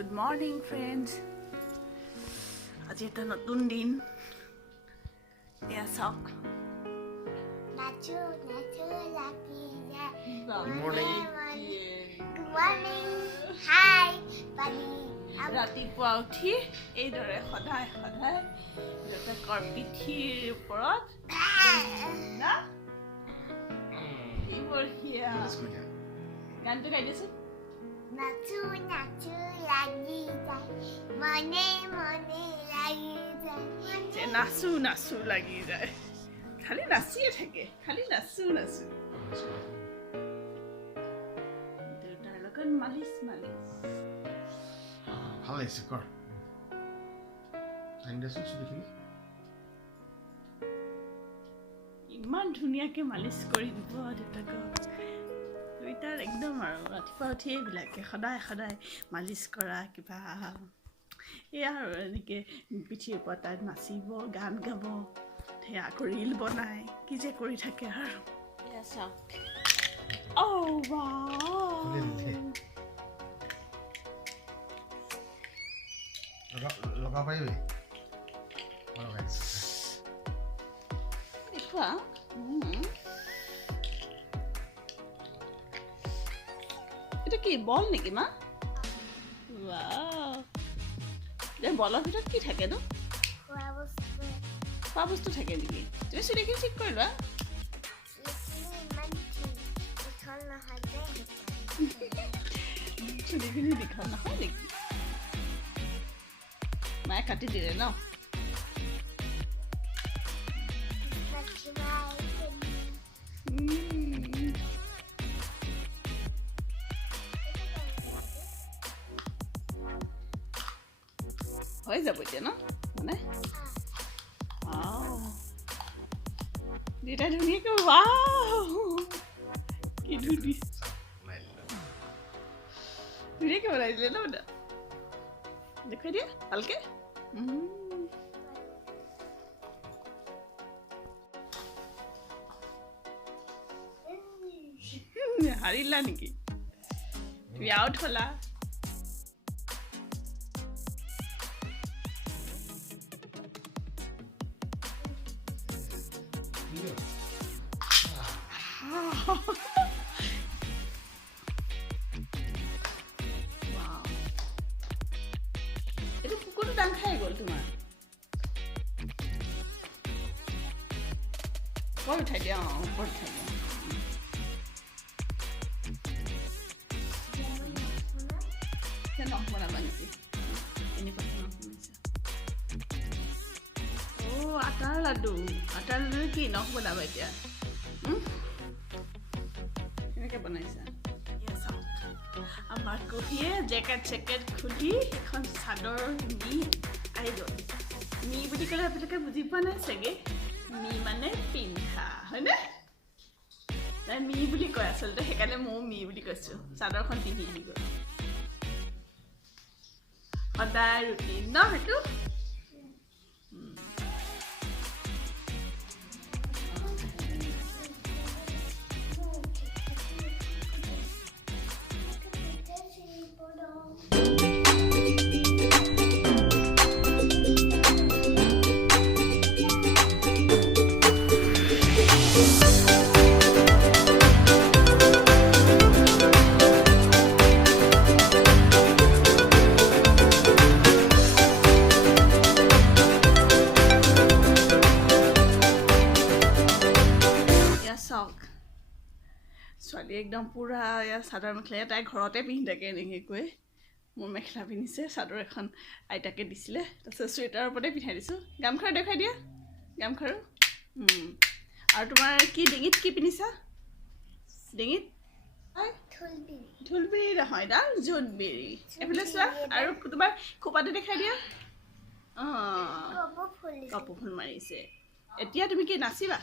Good morning, friends. আজি এটা নতুন দিন। এয়া চাওক। Nacho lucky. Good morning. Good morning. Hi, buddy. ৰাতিপুৱা উঠি এইদৰে সদায় দেউতাকৰ পিঠিৰ ওপৰত না এইবোৰ হিয়া গানটো গাই দিছোঁ। Nacho lucky. Money lucky. যে নাচো লাগি যায়, খালি নাচিয়ে থাকে, খালি নাচো দেউতাৰ লগত মালিচ ভাল লাগিছে কৰ আইন্দাচোন চুলিখিনি ইমান ধুনীয়াকৈ মালিচ কৰি দিব দেউতাকক। দুইটাৰ একদম আৰু ৰাতিপুৱা উঠি এইবিলাকে সদায় মালিচ কৰা কিবা এয়া আৰু এনেকৈ পিঠিৰ ওপৰত তাত নাচিব, গান গাব, সেয়া আকৌ ৰীল বনাই কি যে কৰি থাকে আৰু এয়া চাওক। লগাব পাৰিবি দেখুৱা এইটো কি বল নেকি মা? বলৰ ভিতৰত কি থাকে ন? খোৱা বস্তু থাকে নেকি? তুমি চুলিখিনি ঠিক কৰি লোৱা। চুলিখিনি দীঘল নহয় নেকি? মায়ে কাটি দিলে ন? হৈ যাব এতিয়া ন মানে দুইটা ধুনীয়াকৈ কি ধুনীয়াকৈ বনাই দিলে ন দাদা? দেখুৱাই দিয়া ভালকে। হাৰিলা নেকি? তুমি আউট হলা। এইটো কুকুৰটো টান খাই গ'ল তোমাৰ। ওপৰত উঠাই দিয়া। ওপৰত উঠাই দিয়া। নখ বনাবা নেকি? এনেকুৱা নখ বনাইছা। আটাৰ লাডু কি নখ বনাবা এতিয়া? এনেকৈ বনাইছা। আমাৰ কহিয়ে জেকেট খুলি এখন চাদৰ নি আহি গ'ল। নি বুলি ক'লে আপোনালোকে বুজি পোৱা নাই চাগে। মি মানে পিন্ধা হয়নে? তাই মি বুলি কয় আচলতে, সেইকাৰণে ময়ো মি বুলি কৈছোঁ। চাদৰখন পিন্ধি আহি গ'ল। সদায় ৰুটিন ন সেইটো? ছোৱালী একদম পূৰা চাদৰ মেখেলা তাই ঘৰতে পিন্ধি থাকে এনেকৈ কৈ। মোৰ মেখেলা পিন্ধিছে, চাদৰ এখন আইতাকে দিছিলে, তাৰপিছত চুৱেটাৰৰ ওপৰতে পিন্ধাই দিছোঁ। গামখাৰু দেখুৱাই দিয়া। গামখাৰু আৰু তোমাৰ কি ডিঙিত কি পিন্ধিছা? ডিঙিত ঢোলবিৰি নহয়, ডাল জোনবিৰি। এইফালে চোৱা আৰু তোমাৰ খোপাটো দেখাই দিয়া। কপৌ ফুল মাৰিছে। এতিয়া তুমি কি নাচিবা?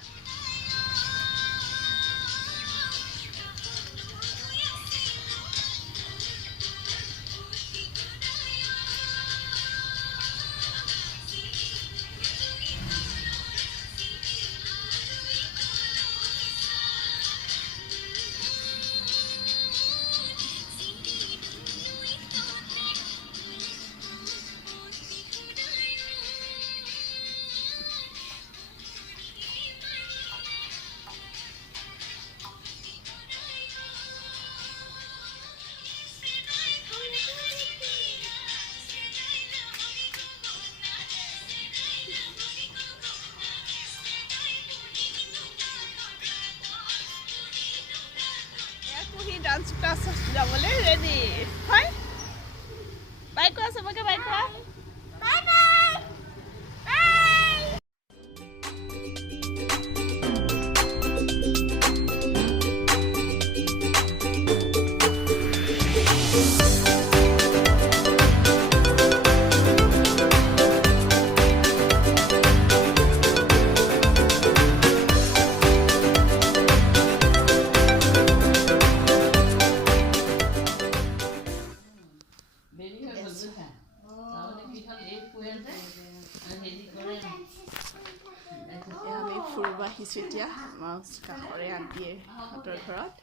আমি ফুৰিব আহিছোঁ এতিয়া আমাৰ কাষৰে আন্টিয়ে হাতৰ ঘৰত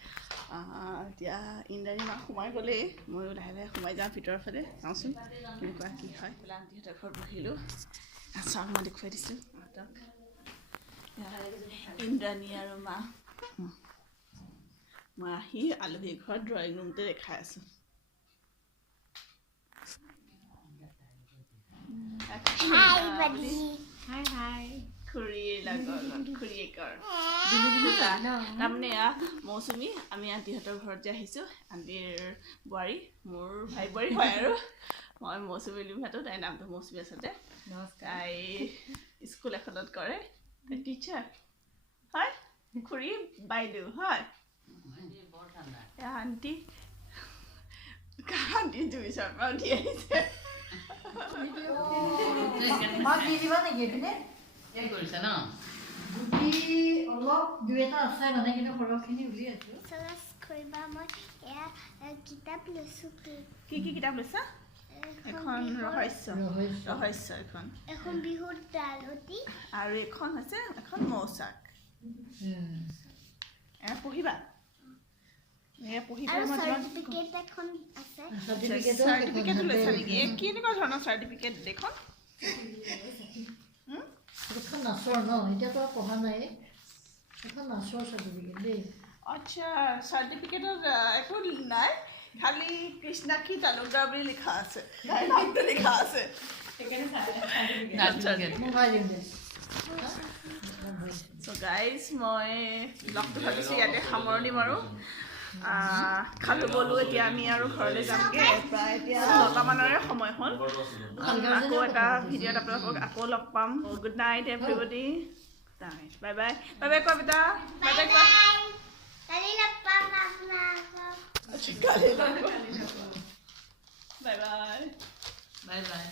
এতিয়া ইন্দ্ৰাণী মা সোমাই গ'লেই ময়ো লাহে লাহে সোমাই যাওঁ ভিতৰৰ ফালে চাওঁচোন কেনেকুৱা কি হয় আন্টিহঁতৰ ঘৰত বহিলোঁ চাওক মই দেখুৱাই দিছোঁ সিহঁতক ইন্দ্ৰাণী আৰু মা মই আহি আলহীৰ ঘৰত ড্ৰয়িং ৰুমতে দেখাই আছোঁ Hi, buddy. Hi. খুৰীৰ লগত খুৰীয়েকৰ তাৰমানে মৌচুমী আমি আন্টিহঁতৰ ঘৰত যে আহিছোঁ আন্টিৰ বোৱাৰী মোৰ ভাই বোৱাৰী হয় আৰু মই মৌচুমী লিম্বাটো তাইৰ নামটো মৌচুমী আচলতে তাই স্কুল এখনত কৰে তাই টিচাৰ হয় খুৰী বাইদেউ হয় আন্টি আন্টি জুই শৰ্মা উঠি আহিছে কি কি কিতাপ লৈছা এখন ৰহস্য এখন বিহুৰ ডালতি আৰু এখন হৈছে এখন মৌচাক পঢ়িবা চাৰ্টিফিকেট এখন আছে চাৰ্টিফিকেট লৈছা নেকি কেনেকুৱা ধৰণৰ চাৰ্টিফিকেট দেখোন নাচৰ ন এতিয়াতো পঢ়া নাই এখন নাচৰ চাৰ্টিফিকেট দেই আচ্ছা চাৰ্টিফিকেটত একো নাই খালি কৃষ্ণাক্ষী তালুকদাৰ বুলি লিখা আছে নামটো লিখা আছে চ' গাইজ মই ব্লগটো ভাবিছোঁ ইয়াতে সামৰণি মাৰোঁ খালোঁ বলো এতিয়া আমি আৰু ঘৰলৈ যামগৈ প্ৰায় এতিয়া 9টামানৰে সময় হ'ল আকৌ এটা ভিডিঅ'ত আপোনালোকক আকৌ লগ পাম good night everybody bye bye bye bye কোৱা বেটা বাই বাই কোৱা বাই বাই